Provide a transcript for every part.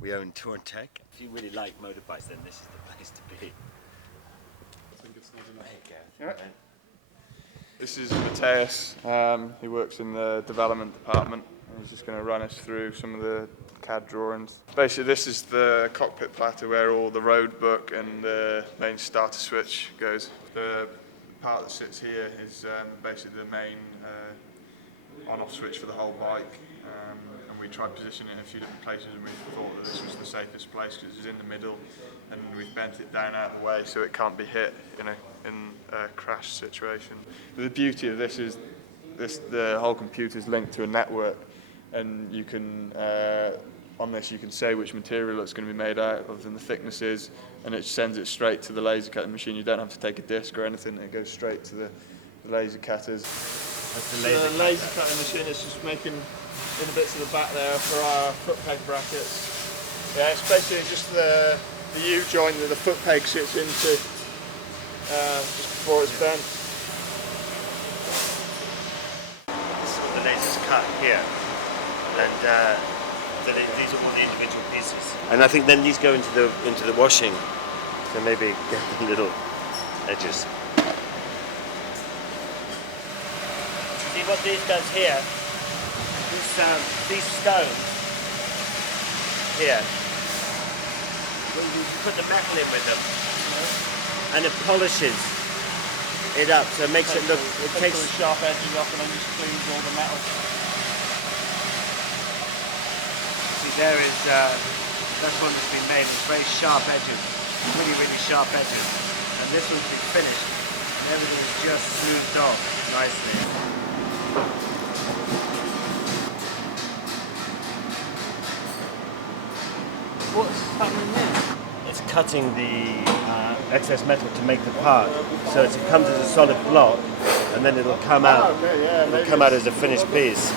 We own Tour Tech. If you really like motorbikes, then this is the place to be. I think it's not enough. There you go. This is Matthias. He works in the development department. He's just going to run us through some of the CAD drawings. Basically, this is the cockpit platter where all the road book and the main starter switch goes. The part that sits here is basically the main on-off switch for the whole bike. And we tried positioning it in a few different places, and we thought that this was the safest place because it's in the middle, and we've bent it down out of the way so it can't be hit in a crash situation. But the beauty of this is the whole computer is linked to a network, and you can on this you can say which material it's going to be made out of and the thickness is, and it sends it straight to the laser cutting machine. You don't have to take a disc or anything. It goes straight to the laser cutters. That's the laser cutting machine is just making in the bits of the back there for our foot peg brackets. Yeah, it's basically just the U-joint that the foot peg sits into just before it's bent. This is what the lasers cut here, and these are all the individual pieces. And I think then these go into the washing, so maybe get the little edges. See what these does here? These stones here, when you put the metal in with them, and it polishes it up, so it makes it look. It takes the sharp edges off and then just cleans all the metal. See, there is that's one that's been made. It's very sharp edges, really sharp edges, and this one's been finished, and everything is just smoothed off nicely. What's happening here? It's cutting the excess metal to make the part, so it comes as a solid block, and then it'll come out. Okay, yeah, it'll come out as a finished piece.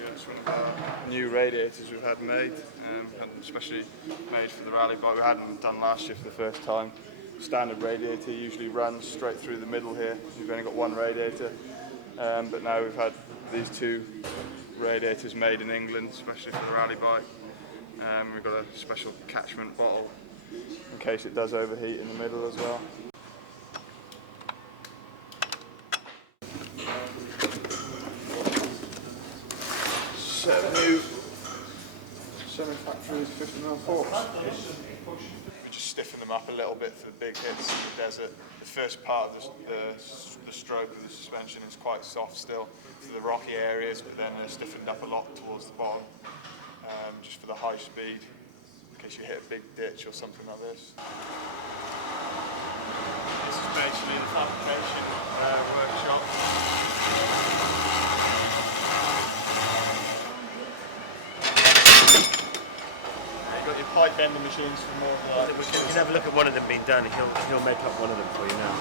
Yeah, it's one of our new radiators we've had made, especially made for the rally bike. We hadn't done last year for the first time. Standard radiator usually runs straight through the middle here. We've only got one radiator, but now we've had these two radiators made in England, especially for the rally bike. We've got a special catchment bottle in case it does overheat in the middle as well. Set of new semi-factory 50mm forks. We just stiffen them up a little bit for the big hits in the desert. The first part of the stroke of the suspension is quite soft still for the rocky areas, but then they're stiffened up a lot towards the bottom, just for the high speed, in case you hit a big ditch or something like this. This is basically the fabrication workshop. Got your pipe bender machines for more of that. You can have a look at one of them being done. He'll make up one of them for you now.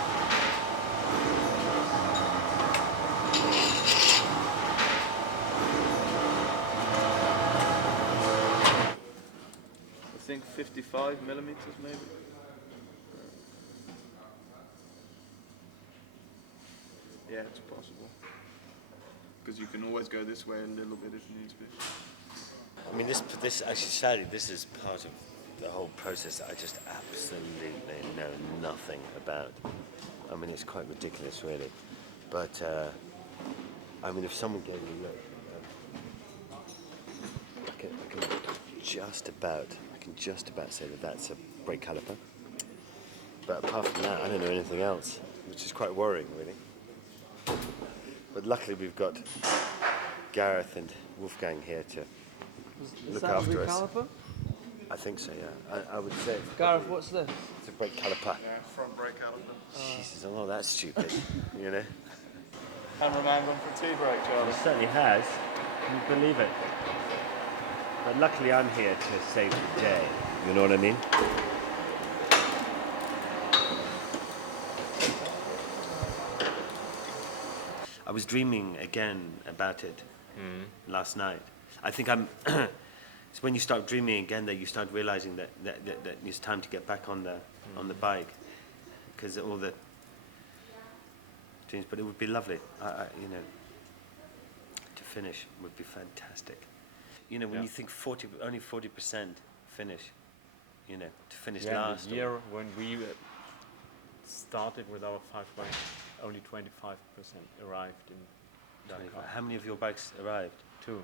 I think 55mm maybe. Yeah, it's possible. Because you can always go this way a little bit if needs be. I mean, this actually, sadly, this is part of the whole process that I just absolutely know nothing about. I mean, it's quite ridiculous, really. But I mean, if someone gave me a look, I can just about say that that's a brake caliper. But apart from that, I don't know anything else, which is quite worrying, really. But luckily, we've got Gareth and Wolfgang here to look after us. Caliper? I think so, yeah. I would say. Gareth, what's this? It's a brake caliper. Yeah, front brake caliper. Jesus, I'm not that stupid, you know. Cameraman gone for a tea break, Charlie. It certainly has. Can you believe it? But luckily, I'm here to save the day. You know what I mean? I was dreaming again about it last night. I think it's when you start dreaming again that you start realizing that it's time to get back on the bike. because all the teams. But it would be lovely, you know, to finish would be fantastic. You know, when you think only 40% finish, you know, to finish last. The year when we started with our 5-way, only 25% arrived in Dakar. How many of your bikes arrived? Two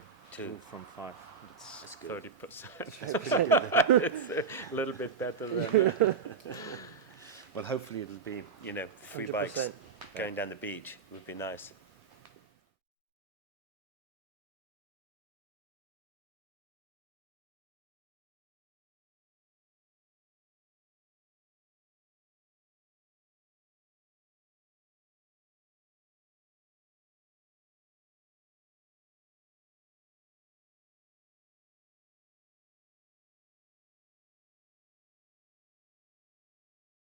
from 5. That's It's good. 30%. It's a little bit better than. Well, hopefully it'll be, you know, 3 bikes going down the beach. It would be nice.